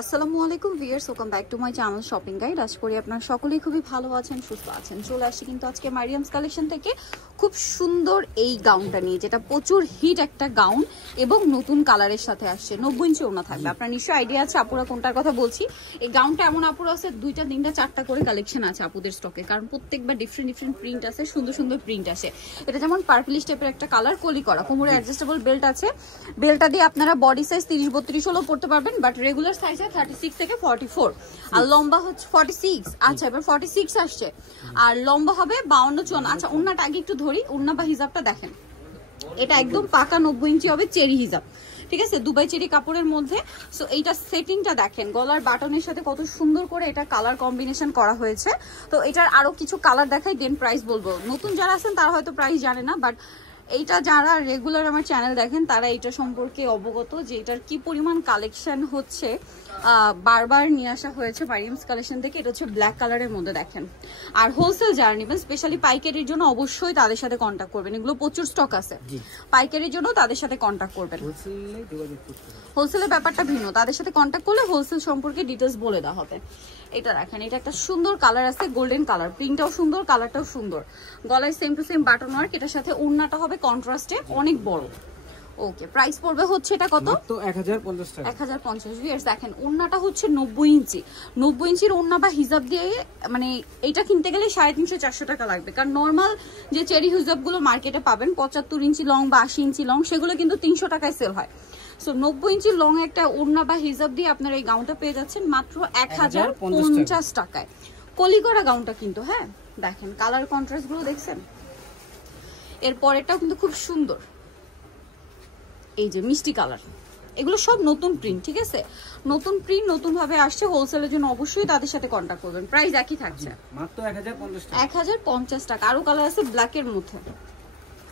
আসসালামু আলাইকুম viewers, welcome back to my channel shopping guide. আশা করি আপনারা সকলেই খুবই ভালো আছেন, সুস্থ আছেন। চলে আসছি কিন্তু আজকে মারিয়ামস কালেকশন থেকে খুব সুন্দর এই গাউনটা নিয়ে, যেটা প্রচুর হিট একটা গাউন এবং নতুন কালারের সাথে আসছে। 90 ইঞ্চি ওড়না থাকবে। আপনার নিশ্চয়ই আইডিয়া আছে আপুরা কোনটার কথা বলছি। এই গাউনটা এমন আপুরা আছে 2টা 3টা 4টা করে কালেকশন আছে আপুদের স্টকে, কারণ প্রত্যেকবার ডিফারেন্ট প্রিন্ট আছে, সুন্দর সুন্দর প্রিন্ট আসে। এটা যেমন পার্পলিশ টাইপের একটা কালার, কলি করা, কোমরে অ্যাডজাস্টেবল বেল্ট আছে। বেল্টটা দিয়ে আপনারা বডি সাইজ 30-32 হলেও পড়তে পারবেন, বাট রেগুলার সাইজ 36 থেকে 44 আর লম্বা হচ্ছে 46। আচ্ছা, এবার 46 আসছে আর লম্বা হবে 52-54। আচ্ছা, ওন্নাটা আগে একটু ধরি, ওন্না বা হিজাবটা দেখেন। এটা একদম পাকা 90 ইঞ্চি হবে, চেরি হিজাব, ঠিক আছে, দুবাই চেরি কাপড়ের মধ্যে। সো এইটা সেটিংটা দেখেন, গলার বাটনের সাথে কত সুন্দর করে এটা কালার কম্বিনেশন করা হয়েছে। তো এটার আরো কিছু কালার দেখাই, দেন প্রাইস বলবো। নতুন যারা আছেন তারা হয়তো প্রাইস জানে না, বাট এইটা যারা রেগুলার আমার চ্যানেল দেখেন তারা এটা সম্পর্কে অবগত যে এটার কি পরিমাণ কালেকশন হচ্ছে। বারবার নিয়ে আসা হয়েছে মারিয়ামস কালেকশন থেকে। এটা হচ্ছে ব্ল্যাক কালারের মধ্যে দেখেন। আর হোলসেল যারা নেবেন, স্পেশালি পাইকারির জন্য অবশ্যই তাদের সাথে কন্ট্যাক্ট করবেন। এগুলো প্রচুর স্টক আছে, পাইকারির জন্য তাদের সাথে কন্ট্যাক্ট করবেন। হোলসেলের ব্যাপারটা ভিন্ন, তাদের সাথে কন্ট্যাক্ট করলে হোলসেল সম্পর্কে ডিটেলস বলে দেওয়া হবে। এটা দেখেন, এটা একটা সুন্দর কালার আছে, গোল্ডেন কালার, প্রিন্টটাও সুন্দর, কালারটাও সুন্দর। গলায় same to same button work, এটার সাথে ওড়নাটা হবে কন্ট্রাস্টে, অনেক বড়। ওকে, প্রাইস পড়বে হচ্ছে এটা কত? মাত্র 1050 টাকা। 1050। ভিউয়ার্স দেখেন, ওড়নাটা হচ্ছে 90 ইঞ্চি। 90 ইঞ্চির ওড়না বা হিজাব দিয়ে মানে এটা কিনতে গেলে 350-400 টাকা লাগবে, কারণ নর্মাল যে চেরি হিজাবগুলো মার্কেটে পাবেন 75 ইঞ্চি লং বা 80 ইঞ্চি লং, সেগুলো কিন্তু 300 টাকায় সেল হয়। সো 90 ইঞ্চি লং একটা ওড়না বা হিজাব দিয়ে আপনারা এই গাউনটা পেয়ে যাচ্ছেন মাত্র 1050 টাকায়। কলি করা গাউনটা কিন্তু, হ্যাঁ দেখেন কালার কন্ট্রাস্ট গুলো দেখছেন। এরপরেরটাও কিন্তু খুব সুন্দর, এই যে মিষ্টি কালার। এগুলো সব নতুন প্রিন্ট, ঠিক আছে, নতুন প্রিন্ট, নতুন ভাবে আসছে। হোলসেলের জন্য অবশ্যই তাদের সাথে কন্ট্যাক্ট করবেন। প্রাইস একই থাকছে, মাত্র 1050 টাকা। 1050 টাকা। আরো কালার আছে ব্ল্যাকের মধ্যে।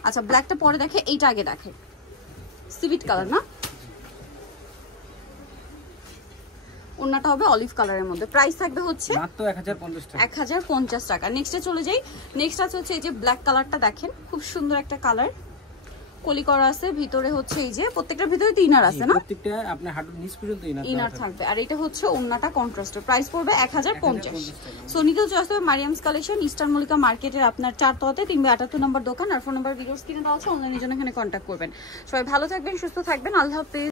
আচ্ছা, ব্ল্যাকটা পরে দেখে, এইটা আগে দেখে। সিভিট কালার না, ওন্নাটা হবে অলিভ কালারের মধ্যে। প্রাইস থাকবে হচ্ছে মাত্র 1050 টাকা। 1050 টাকা। নেক্সটে চলে যাই। নেক্সট আছে হচ্ছে এই যে ব্ল্যাক কালারটা দেখেন, খুব সুন্দর একটা কালার, কলি করা আছে। ভিতরে হচ্ছে এই যে প্রত্যেকটার ভিতরে তো ইনার আছে না, প্রত্যেকটা আপনার হাঁটুর নিচ পর্যন্ত ইনার থাকবে। আর এটা হচ্ছে ওন্নাটা কন্ট্রাস্টের। প্রাইস পড়বে 1050। সো নিতেও চলে আসবে মারিয়ামস কালেকশন, ইস্টার্ন মল্লিকা মার্কেটের আপনার 4 তলাতে 378 নম্বর দোকান। আর ফোন নাম্বার ভিডিওস কিনে দেওয়া আছে, অনলাইনের জন্য এখানে কন্ট্যাক্ট করবেন। সবাই ভালো থাকবেন, সুস্থ থাকবেন, আল্লাহ হাফেজ।